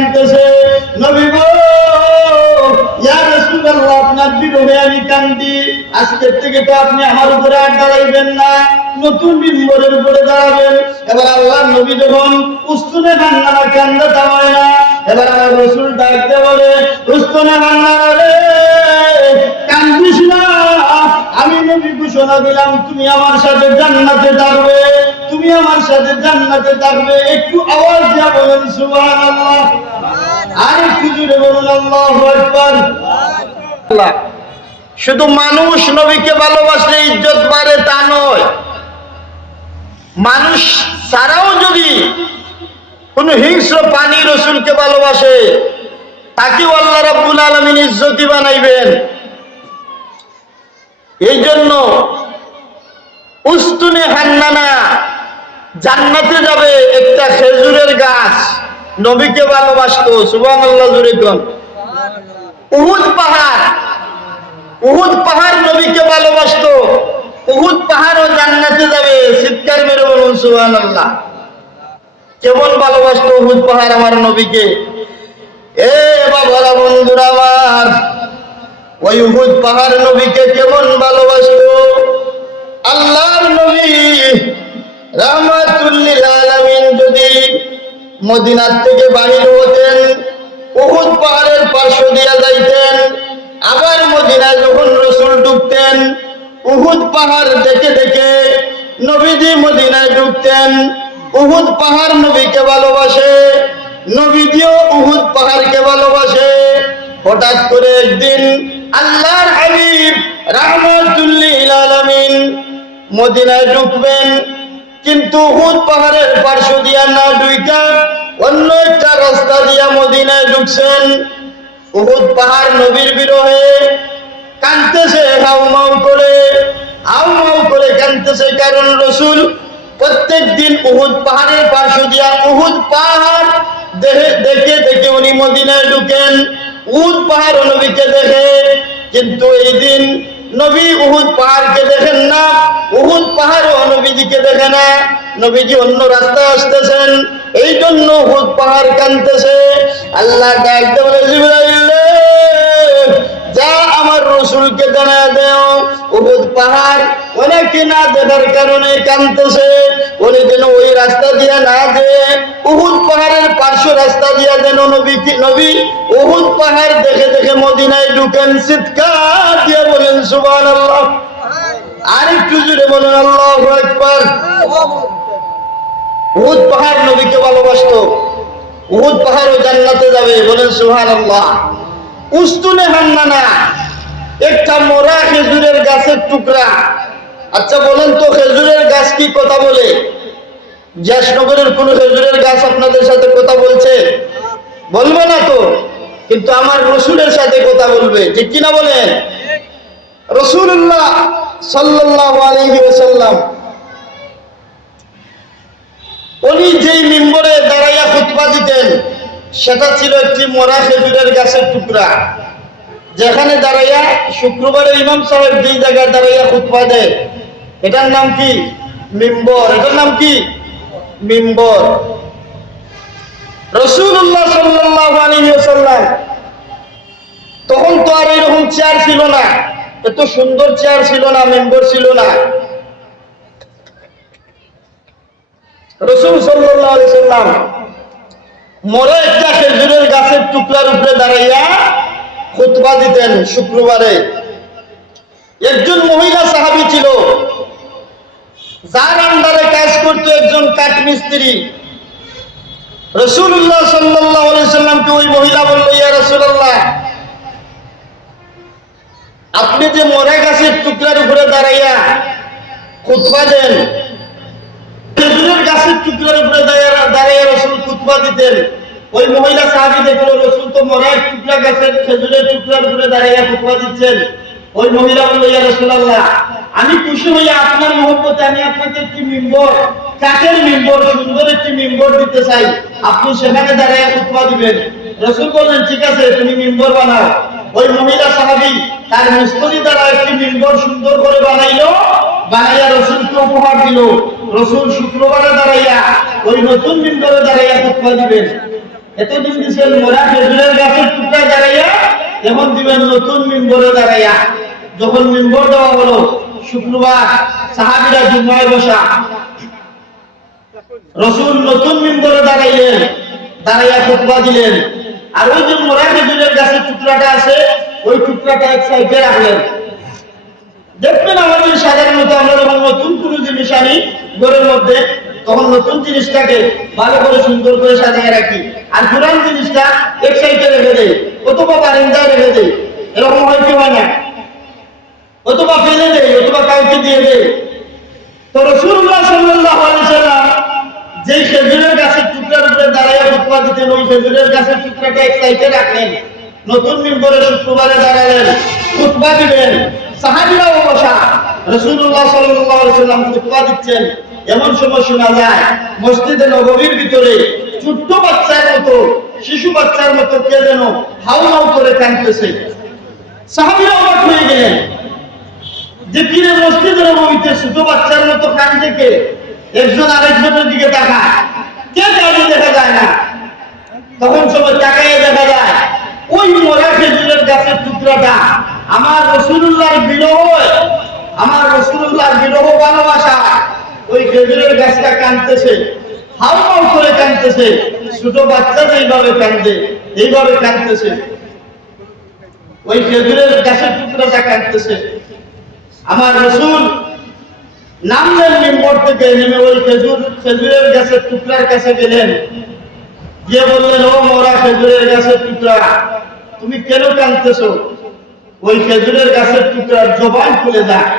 কাঁদতেছে। নবী গো, ইয়া রাসূলুল্লাহ, আপনার বিরহে আমি কান্দি। আজকের থেকে তো আপনি আমার উপরে আর দাঁড়াইবেন না, নতুন মিম্বরের উপরে দাঁড়াবেন। এবার আল্লাহর নবী যখন উস্তুনে হান্নানা কান্দা থামায় না, এবার আমার রাসূল ডাকতে বলে, উস্তুনে হান্নানা রে, কান্দিস না। আমি নবী ঘোষণা দিলাম তুমি আমার সাথে জান্নাতে থাকবে, তুমি আমার সাথে জান্নাতে থাকবে। একটু আওয়াজ দিয়া বলেন সুবহানাল্লাহ, আর একটু জোরে বলুন আল্লাহু আকবার। শুধু মানুষ নবীকে ভালোবাসলে ইজ্জত বাড়ে তা নয়, মানুষ ছাড়াও যদি কোন হিংস্র প্রাণী রাসূলকে ভালোবাসে, তাকেও আল্লাহ রাব্বুল আলামিন ইজ্জতি বানাইবেন। এই জন্য উস্তুনে হান্নানা জান্নাতে যাবে একটা খেজুরের গাছ নবীকে ভালোবাসতো। সুবহানাল্লাহ, জোরে কোন। উহুদ পাহাড় নবীকে ভালোবাসতো, উহুদ পাহাড়ও জান্নাতে যাবে। চিৎকার মেরে বলুন সুবহানাল্লাহ। কেমন ভালোবাসতো উহুদ পাহাড় আমার নবীকে। এ বাবারা, বন্ধুরা আমার, ওই উহুদ পাহাড় নবীকে কেমন ভালোবাসতো। আল্লাহর নবী রাহমাতুল লিল আলামিন যদি মদিনার থেকে বাহির হতেন, উহুদ পাহাড়ের পার্শ্ব দিয়া যাইতেন, আবার মদিনায় যখন রাসূল ঢুকতেন, উহুদ পাহাড় দেখে দেখে নবীজি মদিনায় ঢুকতেন। উহুদ পাহাড় নবীকে ভালোবাসে, নবীজিও উহুদ পাহাড়কে ভালোবাসে। হঠাৎ করে একদিন আল্লাহর হাবিব রাহমাতুল লিল আলামিন মদিনায় ঢুকবেন, কিন্তু উহুদ পাহাড়ের পার্শ্ব দিয়া না ঢুইকা অন্য একটা রাস্তা দিয়া মদিনায় ঢুকছেন। উহুদ পাহাড় নবীর বিরহে কাঁদতেছে, হাউমাউ করে কাঁদতেছে। কারণ রাসূল প্রত্যেক দিন উহুদ পাহাড়ের পার্শ্ব দিয়া উহুদ পাহাড় দেখে দেখে উনি মদিনায় ঢুকেন। উহুদ পাহাড় নবীকে দেখে, কিন্তু এই দিন নবী উহুদ পাহাড়কে দেখেন না, উহুদ পাহাড়ও নবীজিকে দেখে না। নবীজি অন্য রাস্তায় আসতেছেন, এই জন্য উহুদ পাহাড় কাঁদতেছে। আল্লাহ ডাকতে বলে, জিবরাইল যা আমার রাসূলকে জানায়া দাও, উহুদ পাহাড় অনেকে না দেখার কারণে কাঁদতেছে, উনি যেন ওই রাস্তা দিয়া না যেয়ে উহুদ পাহাড়ের পার্শ্ব রাস্তা দিয়া যেন নবী উহুদ পাহাড় দেখে দেখে মদিনায় ঢুকেন। চিৎকার দিয়ে বলেন সুবহানাল্লাহ, আর একটু জোরে বলেন আল্লাহু আকবার। উহুদ পাহাড় নবীকে ভালোবাসতো, উহুদ পাহাড়ও জান্নাতে যাবে, বলেন সুবহানাল্লাহ। উস্তুনে হান্নানা একটা মোরা খেজুরের গাছের টুকরা। আচ্ছা বলেন তো, খেজুরের গাছ কি কথা বলে? জাসনগরের কোন খেজুরের গাছ আপনাদের সাথে কথা বলছে? বলবে না তো, কিন্তু আমার রাসূলের সাথে কথা বলবে, ঠিক কিনা বলেন? রাসূলুল্লাহ সাল্লাল্লাহু আলাইহি ওয়াসাল্লাম উনি যেই মিম্বরে দাঁড়াইয়া খুতবা দিতেন, সেটা ছিল একটি মোরা খেজুরের গাছের টুকরা, যেখানে দাঁড়াইয়া শুক্রবারে ইমাম সাহেব যেই জায়গায় দাঁড়াইয়া খুতবা দেয়, এটার নাম কি? মিম্বর। এটার নাম কি? মিম্বর। রাসূলুল্লাহ সাল্লাল্লাহু আলাইহি ওয়াসাল্লাম তখন তো আর এরকম চেয়ার ছিল না, এত সুন্দর চেয়ার ছিল না, মিম্বর ছিল না। রাসূল সাল্লাল্লাহু আলাইহি ওয়াসাল্লাম মোরা একটা খেজুরের গাছের টুকরার উপরে দাঁড়াইয়া খুতবা দিতেন শুক্রবারে। একজন মহিলা সাহাবী ছিল, যার আন্ডারে কাজ করত একজন কাঠমিস্ত্রি। রাসূলুল্লাহ সাল্লাল্লাহু আলাইহি ওয়াসাল্লামকে ওই মহিলা বলল, ইয়া রাসূলুল্লাহ, আপনি যে মোরা গাছের টুকরার উপরে দাঁড়াইয়া খুতবা দেন, খেজুরের গাছের টুকরার উপরে দাঁড়াইয়া রাসূল খুতবা দিতেন। ওই মহিলা সাহাবী দেখলো রাসূল তো মোরা টুকরা গাছের খেজুরের টুকরার উপরে দাঁড়াইয়া খুতবা দিচ্ছেন। ওই মহিলা বলল, ইয়া রাসূলুল্লাহ, আমি খুশি হইয়া আপনার মহব্বতে আমি আপনাকে একটি মিম্বর, কাঠের মিম্বর, সুন্দর একটি মিম্বর দিতে চাই, আপনি সেখানে দাঁড়াইয়া খুতবা দিবেন। রাসূল বললেন, ঠিক আছে, তুমি মিম্বর বানাও। ওই মহিলা সাহাবী তার মিস্ত্রি দ্বারা একটি মিম্বর সুন্দর করে বানাইলো, বানাইয়া রাসূলকে উপহার দিল। রাসূল শুক্রবারে দাঁড়াইয়া ওই নতুন মিম্বরে দাঁড়াইয়া খুতবা দিবেন। এতদিন দিচ্ছেন মোরা খেজুরের গাছের টুকরা দাঁড়াইয়া, এখন দিবেন নতুন মিম্বরে দাঁড়াইয়া। যখন মিম্বর দেওয়া হলো শুক্রবার, সাহাবীরা জুম্মায় বসা, রাসূল নতুন মিম্বরে দাঁড়াইলেন, দাঁড়াইয়া খুতবা দিলেন। আর ওই যে মোরা খেজুরের গাছের টুকরাটা আছে, ওই টুকরাটা এক সাইডে রাখলেন। দেখবেন আমাদের সাধারণত আমরা যখন নতুন কোনো জিনিস আনি ঘরের মধ্যে, তখন নতুন জিনিসটাকে ভালো করে সুন্দর করে সাজিয়ে রাখি, আর পুরান জিনিসটা এক সাইডে রেখে দেয়, অথবা বারান্দায় রেখে দেয়। এরকম হয় কি হয় না? অথবা ফেলে দেয়, অথবা কাউকে দিয়ে দেয়। তো রাসূলুল্লাহ সাল্লাল্লাহু আলাইহি ওয়াসাল্লাম যে খেজুরের গাছের টুকরার উপরে দাঁড়াইয়া খুতবা দিতেন, ওই খেজুরের গাছের টুকরাটা এক সাইডে রাখলেন, নতুন মিম্বরে শুক্রবারে দাঁড়ালেন, খুতবা দিবেন। সাহাবীরাও বসা, রাসূলুল্লাহ সাল্লাল্লাহু আলাইহি ওয়াসাল্লাম খুতবা দিচ্ছেন। এমন সময় শোনা যায় মসজিদে নববীর ভিতরে ছোট্ট বাচ্চার মতো, শিশু বাচ্চার মতো কে যেন হাউ হাউ করে কাঁদতেছে। সাহাবীরা অবাক হয়ে গেলেন যে কি রে, মসজিদে নববীতে ছোট বাচ্চার মতো কাঁদছে কে? একজন আরেকজনের দিকে তাকায়, কে কাঁদে দেখা যায় না। তখন সবাই তাকায়, দেখা যায় ওই মোরা খেজুরের গাছের টুকরাটা আমার রাসূলুল্লাহর বিরহ, আমার রাসূলুল্লাহর বিরহ ভালোবাসা, ওই খেজুরের গাছটা কাঁদতেছে, হাউ হাউ করে কাঁদতেছে। ছোট বাচ্চা যেইভাবে কাঁদে, এইভাবে কাঁদতেছে। ওই খেজুরের গাছের টুকরাটা কাঁদতেছে। আমার রাসূল নামলেন মিম্বর থেকে, নেমে ওই খেজুরের গাছের টুকরার কাছে গেলেন, গিয়ে বললেন, ও মোরা খেজুরের গাছের টুকরা, তুমি কেন কাঁদতেছো? ওই খেজুরের গাছের টুকরার জবান খুলে যায়।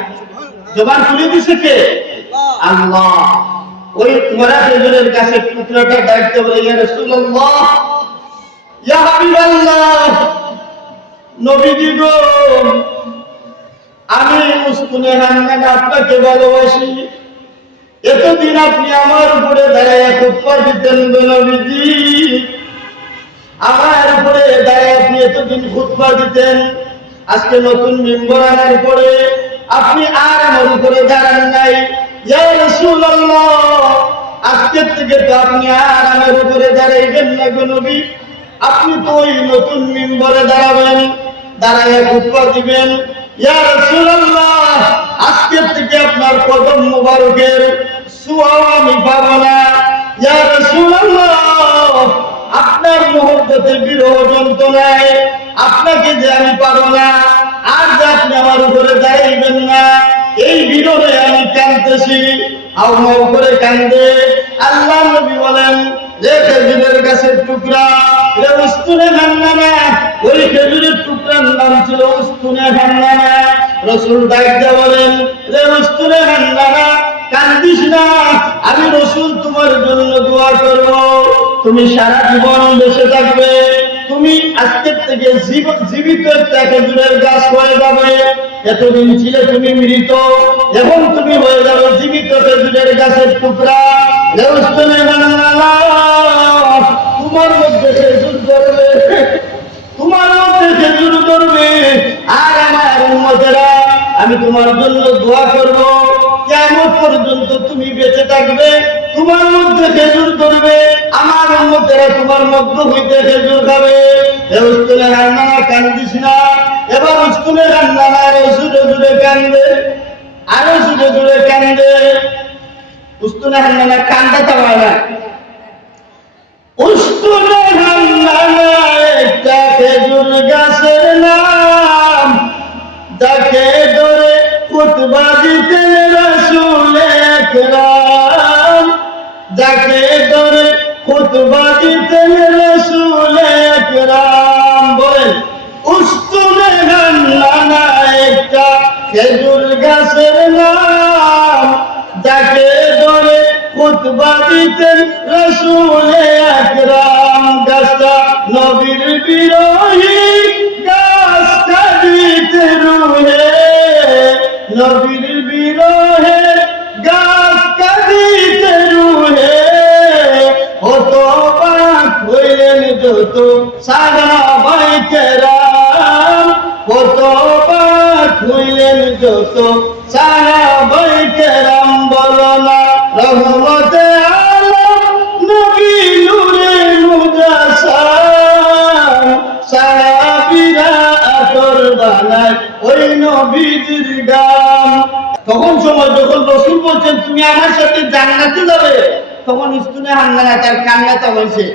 জবান খুলে দিছে কে? আল্লাহ। ওই মোরা খেজুরের গাছের টুকরাটা ডাকতে বলে, ইয়া রাসূলুল্লাহ, ইয়া হাবিবাল্লাহ, নবীজি গো, আমি উস্তুনে হান্নান আপনাকে ভালোবাসি। এতদিন আপনি আমার উপরে দাঁড়াইয়া খুতবা দিতেন গো নবীজি, আমার উপরে দাঁড়ায় আপনি এতদিন খুতবা দিতেন। আজকে নতুন মিম্বর আনার পরে আপনি আর আমার উপরে দাঁড়ান নাই। ইয়া রাসূলুল্লাহ, আজকের থেকে তো আপনি আর আমার উপরে দাঁড়াইবেন না গো নবী, আপনি তো ওই নতুন মিম্বরে দাঁড়াবেন, দাঁড়াইয়া খুতবা দিবেন। ইয়া রাসূলুল্লাহ, আজকের থেকে আপনার কদম মোবারকের ছোঁয়াও আমি পাবো না। ইয়া রাসূলুল্লাহ, আপনার মুহব্বতে বিরহ যন্ত্রণায় আপনাকে যে আমি পাবো না, আর যে আপনি আমার উপরে দাঁড়াইবেন না, এই বিরহে আমি কাঁদতেছি। হাউ হাউ করে কান্দে। আল্লাহ নবী বলেন, রে খেজুরের গাছের টুকরা, রে উস্তুনে হান্নানা, ওই খেজুরের টুকরার নাম ছিল উস্তুনে হান্নানা। রাসূল ডাকতে বলেন, রে উস্তুনে হান্নানা, কান্দিস না, আমি রাসূল তোমার জন্য দোয়া করব, তুমি সারা জীবন বেঁচে থাকবে, তুমি আজকের থেকে জীবিত একটা খেজুরের গাছ হয়ে যাবে। এতদিন ছিলে তুমি মৃত, এখন তুমি হয়ে যাবে জীবিত খেজুরের গাছের টুকরা। তোমার মধ্যে খেজুর ধরবে, তোমার মধ্যে খেজুর ধরবে, আর আমার উম্মতেরা আমি তোমার জন্য দোয়া করব, কিয়ামত পর্যন্ত তুমি বেঁচে থাকবে, তোমার মধ্যে খেজুর ধরবে, আমার উম্মতেরা তোমার মধ্য হইতে খেজুর খাবে। উস্তুনে হান্নানা, কান্দিস না। এবার উস্তুনে হান্নানা আরো জুড়ে জুড়ে কান্দে, আরো জুড়ে জুড়ে কান্দে। উস্তুনে হান্নানা কান্দা থামায় না। উস্তুনে হান্নানা একটা খেজুর গাছের নাম, যাকে ধরে খুতবা দিতেন রাসূল আকরাম, যাকে ধরে খুতবা দিতেন রাসূল আকরাম। বলেন, উস্তুনে হান্নানা একটা খেজুর গাছের নাম, যাকে ধরে খুতবা দিতেন রাসূল আকরাম। গাছটা নবীর বিরোহী, গাছটা দিতে রুহে, নবীর বিরহে গাছ কাঁদিতে রুহে। হতবাক হইলেন যত সাহাবায়ে কেরাম, হতবাক হইলেন যত সাহাবায়ে কেরাম। বলো না রহমতে আলম নবী নূরে মুজাসসাম। সাহাবীরা আতর বানায় ওই নবীজির গান। তখন সময় যখন রাসূল বলছেন তুমি আমার সাথে জান্নাতে যাবে, তখন স্তুনে হান্নানা তার কান্নাটা হয়েছে।